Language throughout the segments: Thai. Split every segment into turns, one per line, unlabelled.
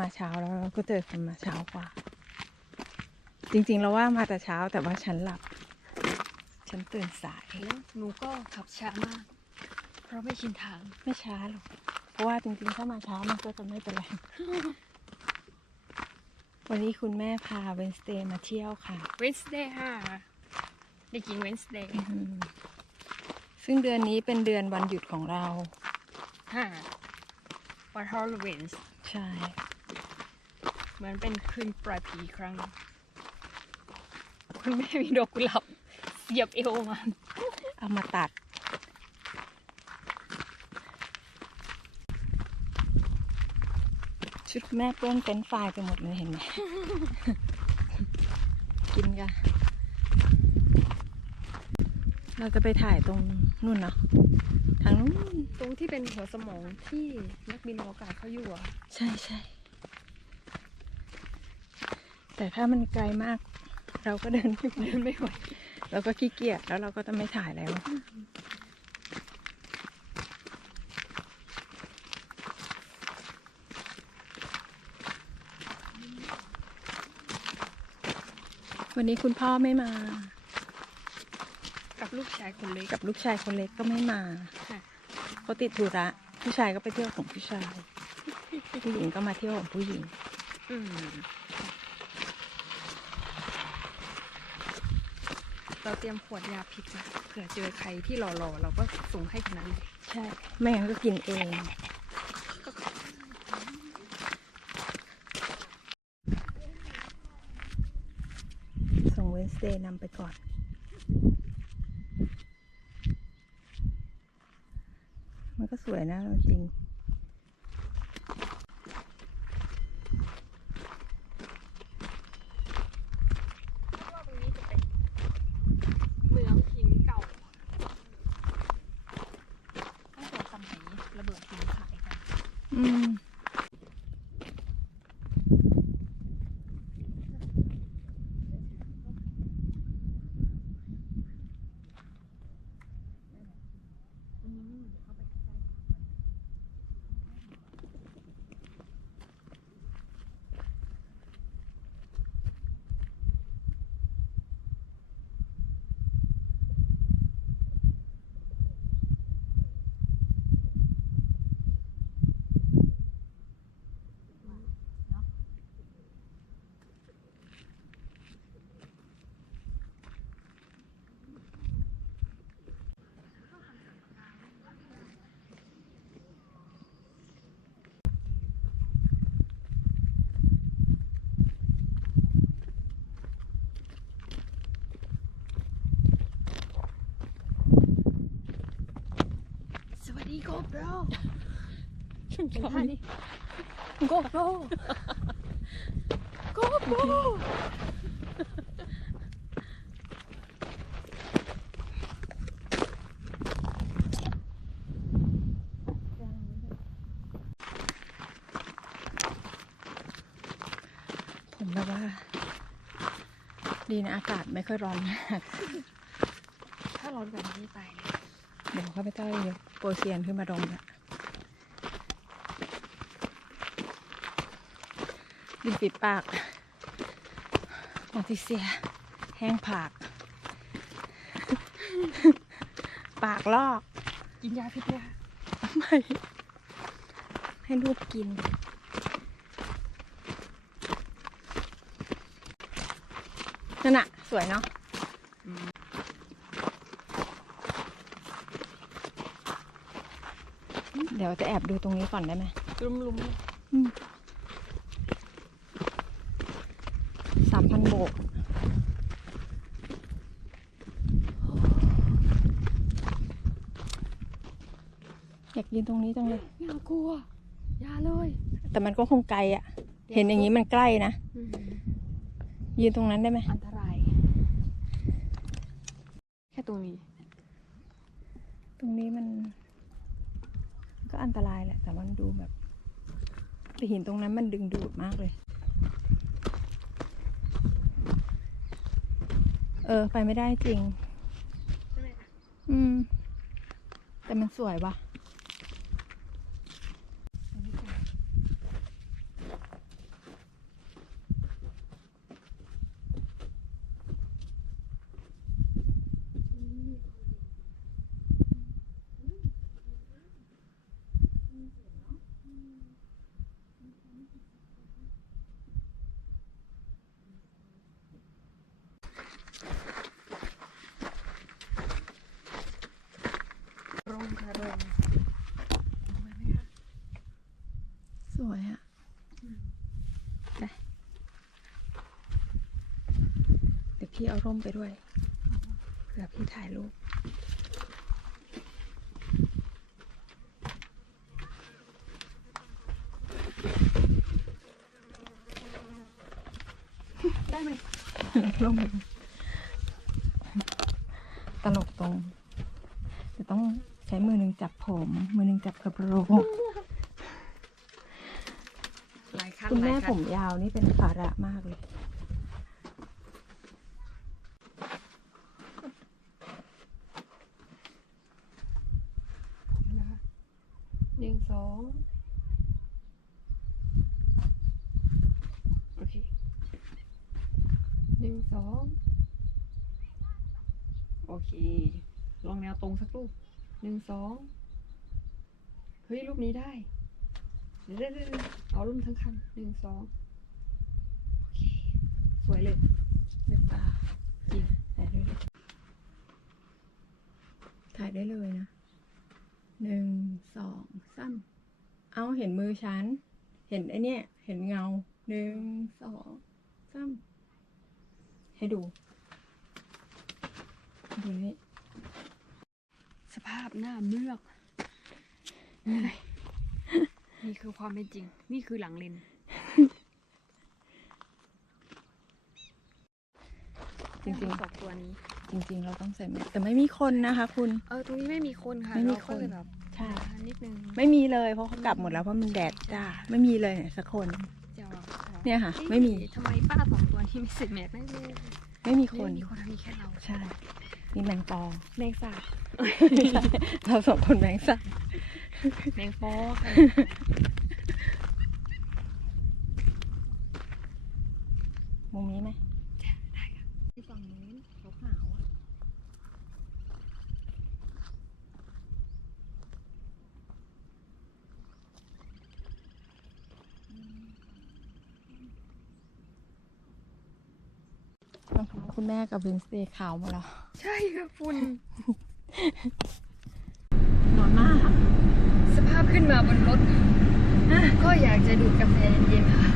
มาเช้าแล้วเราก็เจอคนมาเช้ากว่า จริงๆเราว่ามาแต่เช้าแต่ว่าฉันหลับ ฉันตื่นสาย
แล้วหนูก็ขับช้ามาก เพราะไม่ชินทาง
ไม่ช้าหรอกเพราะว่าจริงๆถ้ามาเช้ามันก็จะไม่เป็นไร วันนี้คุณแม่พาเวนสเตย์มาเที่ยวค่ะ
Wednesday ค่ะเด็กหญิง Wednesday
อืมซึ่งเดือนนี้เป็นเดือนวันหยุดของเรา
ค่ะวันฮอลโลวีน
ใช่
เหมือนเป็นคืนปลายปีอีกครั้งคุณแม่มีดอกกุหลาบเสียบเอวมัน
เอามาตัด ชุดแม่เปื้อนเป็นไฟรายไปหมดเลยเห็นไหม กินกัน เราจะไปถ่ายตรงนู่นเนาะทางนู้น
ตรงที่เป็นหัวสมองที่นักบินอวกาศเขาอยู่อะ
ใช่ใช่ แต่ถ้ามันไกลมาก เราก็เดินไม่ไหว
เดินไม่ไหว
เราก็ขี้เกียจแล้วเราก็จะไม่ถ่ายแล้ว วันนี้คุณพ่อไม่มา
กับลูกชายคนเล็ก
กับลูกชายคนเล็กก็ไม่มา
ค่ะ
เขาติดธุระผู้ชายก็ไปเที่ยวของผู้ชาย ผู้หญิงก็มาเที่ยวของผู้หญิง
อืม เราเตรียมขวดยาพิษเผื่อเจอใครที่หล่อๆเราก็ส่งให้คนนั้นเลย
ใช่ ไม่งั้นก็กินเอง ส่งเวนสเดย์นำไปก่อนมันก็สวยนะจริง
ว่าตรงนี้จะเป็นเมืองหินเก่าตั้งแต่สมัยระเบิดหินขายกัน
อืม
อืมเดี๋ยวเข้าไปใกล้ สวัสดีโกโปรท่านี้โกโปรโกโปร
ผมแบบว่า ดีนะ อากาศไม่ค่อยร้อนมาก
ถ้าร้อนแบบนี้ตายเลย
เดี๋ยวเขาไปต้อยยกโปรเซียนขึ้นมาดมละดินปิดปากมอติเซีย แห้งผาก ปากลอก
กินยาพิษยา
ไม่ ให้ลูกกินนั่นน่ะสวยเนาะ เดี๋ยวจะแอบดูตรงนี้ก่อนได้ไหม
ลุมลุม
สามพันโบกอยากยืนตรงนี้จังเลย
ไม่เอากลัวยาเลย
แต่มันก็คงไกลอะ่ะ เห็นอย่างนี้มันใกล้นะ ยืนตรงนั้นได้ไหม
อันตราย แค่ตรงนี้
ตรงนี้มันก็ อันตรายแหละ แต่มันดูแบบแต่หินตรงนั้นมันดึงดูดมากเลย เออ ไปไม่ได้จริง
ใช่ไหมคะ
อืม แต่มันสวยว่ะ
รงค่ะรง
สวยอะไปเดี๋ยวพี่เอาร่มไปด้วยเผื่อพี่ถ่ายรูป
ได้ไหม
ร่มตลกตรงจะต้องใช้มือหนึ่งจับผม มือหนึ่งจับกระโปรง
หลายขั้น
คุณแม่
หลาย
ผ
ขั้น
มยาวนี่เป็นภาระมากเลย
นะคะหนึ่งสองโอเคหนึ่งสองโอเค ลองแนวตรงสักรูป หนึ่งสองเฮ้ยรูปนี้ได้เดี๋ยวเดี๋ยเอารูปทั้งคันหนึ่งสองโอเค สวยเลย
หรือเปล่า
จริง
ถ่ายได้เลยถ่ายได้เลยนะหนึ่งสองสามเอาเห็นมือฉัน เห็นไอเนี้ยเห็นเงาหนึ่งสองสามให้ดูดูนี่
สภาพหน้าเมือกเหนื่อยนี่คือความเป็นจริง นี่คือหลังเลน
จริง
สองตัวนี้
ๆจริง ๆ เราต้องใส่แมสแต่ไม่มีคนนะคะคุณ
เออตรงนี้ไม่มีคนค่ะ
ไม่มี
เรา
ค
ก็
น
เลยแบบ
ใช่
อ่านิดนึง
ไม่มีเลยเพราะเขากลับหมดแล้วเพราะมันแดดจ้า ไม่มีเลยเนี่ยสักคน
เจ้าอะ
เนี่ยค่ะ
อ๊
ไม่มี
ทำไมป้าสองตัวนี้ไม่ใส่แมสไม่เลย
ไม่มีค
ไม่
น
มีคนมีแค่เรา
ใช่ มีแมงปอ
แมงสาบ
เราสองคนแมงสาบ
แมงฟอค่ะ
มุมนี้ไหม
ได้ค่ะ
ที่ฝั่งนู้นขาวๆอะรองเท้าคุณแม่กับเวนสเตย์ขาวหมดแล้ว
ใช่ค่ะฝุ่น
นอนมาก
สภาพขึ้นมาบนรถ ก็อยากจะดูดกาแฟเย็นๆค่ะ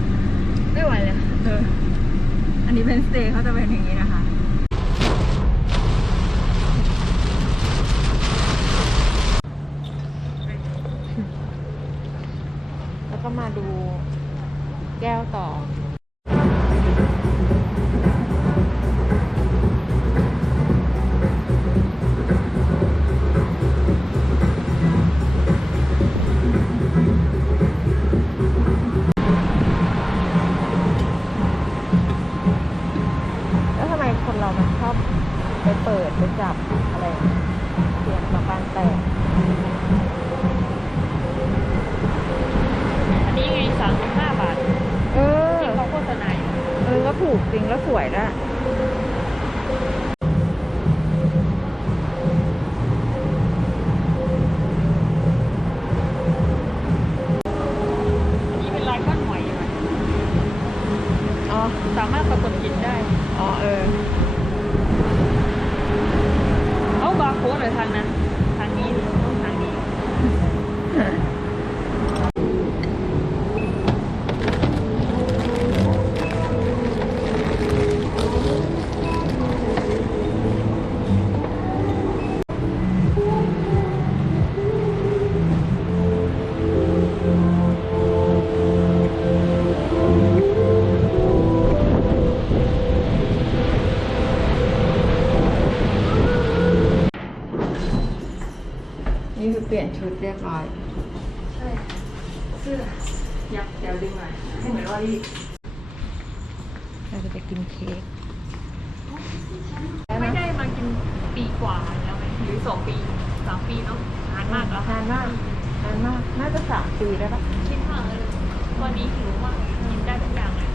ไม่ไหวแล้ว
เออ อันนี้เป็นสเตย์เขาจะเป็นอย่างนี้นะคะ ถูกจริงแล้วสวยด้วย
อันนี้เป็นลายก้อนหอยอยู่อะ
อ๋อ
สามารถสะกดจิตได้
อ๋อ เออ
เอาบาร์โค้ดหรือทางนั้น
ชุดเรียบร้อย
ช่เสื้อยับเดี๋ยวดึงหน่อยให้เหมือนว่ารีบ
เราจะไปกินเค้ก
ไม่ได้มากินปีกว่าแล้วไหมหรือสองปีสามปีเนาะนานมากแล้ว
นานมากนานมาก น่าจะสามปีได้ปะ
คิดว่าเออตอนนี้หิวมากกินได้ทุกอย่างเลย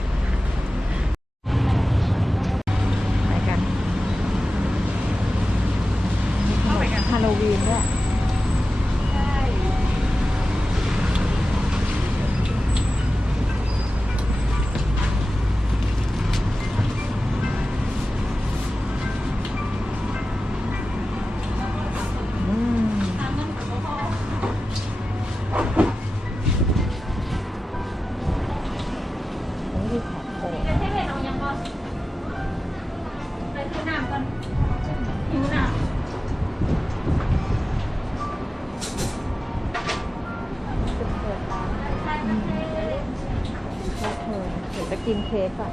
เค้
กก่อน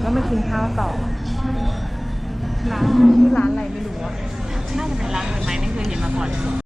แล้วมากินข้าวต่อ ร้านชื่อร้านอะไรไม่รู้อะ
น่าจะเป็นร้านใหมไม่เคยเห็นมาก่อน